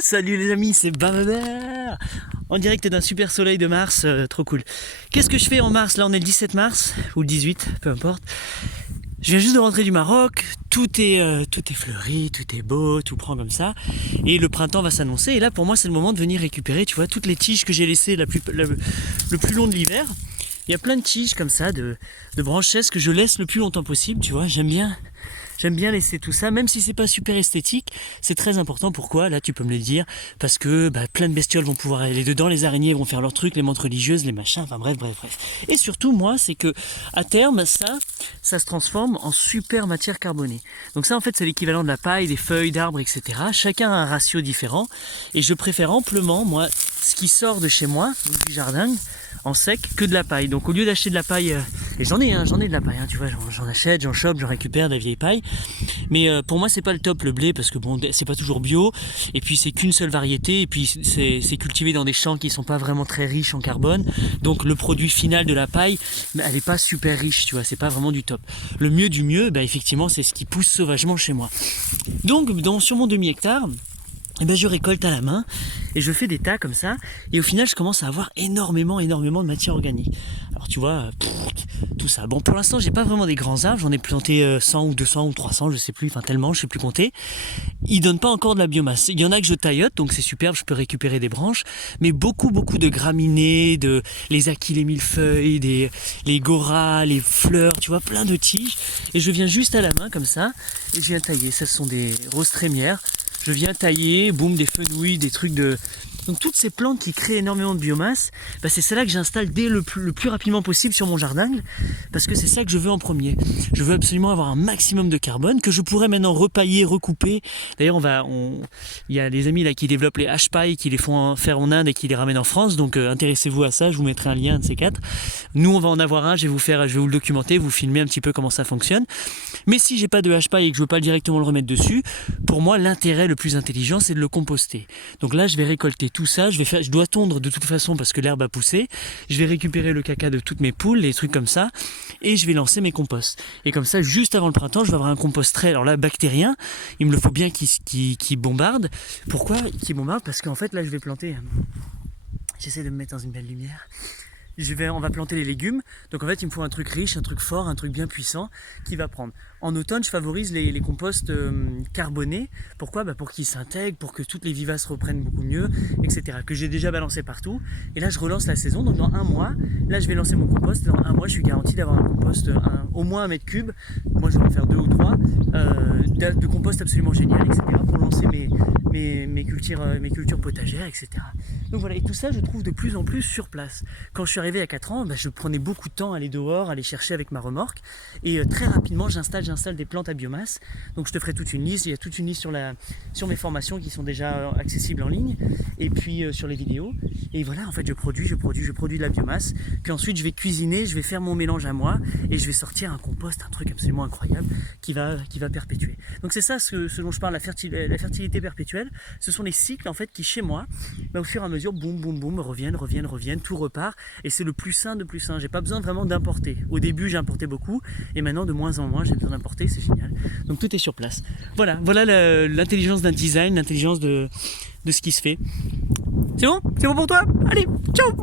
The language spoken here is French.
Salut les amis, c'est Bababer en direct d'un super soleil de Mars, trop cool. Qu'est-ce que je fais en mars? Là on est le 17 mars, ou le 18, peu importe. Je viens juste de rentrer du Maroc, tout est fleuri, tout est beau, tout prend comme ça. Et le printemps va s'annoncer, et là pour moi c'est le moment de venir récupérer, tu vois, toutes les tiges que j'ai laissées le plus long de l'hiver. Il y a plein de tiges comme ça, de branches que je laisse le plus longtemps possible, tu vois, j'aime bien laisser tout ça, même si c'est pas super esthétique, c'est très important. Pourquoi? Là tu peux me le dire, parce que plein de bestioles vont pouvoir aller dedans, les araignées vont faire leur truc, les menthes religieuses, les machins, enfin bref. Et surtout moi, c'est que à terme, ça se transforme en super matière carbonée. Donc ça en fait c'est l'équivalent de la paille, des feuilles d'arbres, etc. Chacun a un ratio différent, et je préfère amplement, moi, ce qui sort de chez moi, du jardin, en sec, que de la paille. Donc au lieu d'acheter de la paille, et j'en ai de la paille, tu vois, j'en achète, j'en chope, j'en récupère de la vieille paille. Mais pour moi c'est pas le top le blé, parce que bon, c'est pas toujours bio, et puis c'est qu'une seule variété, et puis c'est cultivé dans des champs qui sont pas vraiment très riches en carbone, donc le produit final de la paille, elle est pas super riche, tu vois, c'est pas vraiment du top. Le mieux du mieux, effectivement c'est ce qui pousse sauvagement chez moi. Donc sur mon demi-hectare, je récolte à la main et je fais des tas comme ça, et au final je commence à avoir énormément de matière organique. Alors tu vois, tout ça. Bon, pour l'instant j'ai pas vraiment des grands arbres, j'en ai planté 100 ou 200 ou 300, je sais plus, tellement, je sais plus compter. Ils donnent pas encore de la biomasse. Il y en a que je taillote, donc c'est superbe, je peux récupérer des branches, mais beaucoup de graminées, les akis, les millefeuilles, les goras, les fleurs, tu vois, plein de tiges, et je viens juste à la main comme ça, et je viens tailler. Ça, ce sont des roses trémières. Je viens tailler, boum, des fenouils, des trucs de... Donc toutes ces plantes qui créent énormément de biomasse, c'est celle-là que j'installe dès le plus rapidement possible sur mon jardin, parce que c'est ça que je veux en premier. Je veux absolument avoir un maximum de carbone, que je pourrais maintenant repailler, recouper. D'ailleurs, il y a des amis là qui développent les H-pailles, qui les font faire en Inde et qui les ramènent en France, donc intéressez-vous à ça, je vous mettrai un lien de ces quatre. Nous on va en avoir un, je vais vous le documenter, vous filmer un petit peu comment ça fonctionne. Mais si j'ai pas de H-paille et que je veux pas directement le remettre dessus, pour moi l'intérêt le plus intelligent c'est de le composter. Donc là je vais récolter tout ça, je dois tondre de toute façon parce que l'herbe a poussé, je vais récupérer le caca de toutes mes poules, les trucs comme ça, et je vais lancer mes composts. Et comme ça, juste avant le printemps, je vais avoir un compost alors là, bactérien, il me le faut bien qui bombarde. Pourquoi qui bombarde? Parce qu'en fait là je vais planter, j'essaie de me mettre dans une belle lumière. On va planter les légumes, donc en fait il me faut un truc riche, un truc fort, un truc bien puissant qui va prendre. En automne je favorise les composts carbonés. Pourquoi? Pour qu'ils s'intègrent, pour que toutes les vivaces reprennent beaucoup mieux, etc. Que j'ai déjà balancé partout. Et là je relance la saison, donc dans un mois, là je vais lancer mon compost. Dans un mois je suis garanti d'avoir un compost au moins 1 mètre cube. Moi je vais en faire 2 ou 3 de compost absolument génial, etc. pour lancer mes cultures potagères, etc. Donc voilà, et tout ça je trouve de plus en plus sur place. Quand je suis arrivé à 4 ans, je prenais beaucoup de temps à aller dehors, à aller chercher avec ma remorque, et très rapidement j'installe des plantes à biomasse. Donc je te ferai toute une liste, il y a toute une liste sur mes formations qui sont déjà accessibles en ligne, et puis sur les vidéos. Et voilà, en fait je produis de la biomasse, puis ensuite je vais cuisiner, je vais faire mon mélange à moi, et je vais sortir un compost, un truc absolument incroyable qui va perpétuer. Donc c'est ça ce dont je parle, la fertilité perpétuelle. Ce sont les cycles en fait qui chez moi, au fur et à mesure, boum, reviennent, tout repart, et c'est le plus sain de plus sain. J'ai pas besoin vraiment d'importer. Au début j'ai importé beaucoup, et maintenant de moins en moins j'ai besoin d'importer, c'est génial. Donc tout est sur place. Voilà l'intelligence d'un design, l'intelligence de ce qui se fait. C'est bon pour toi? Allez, ciao.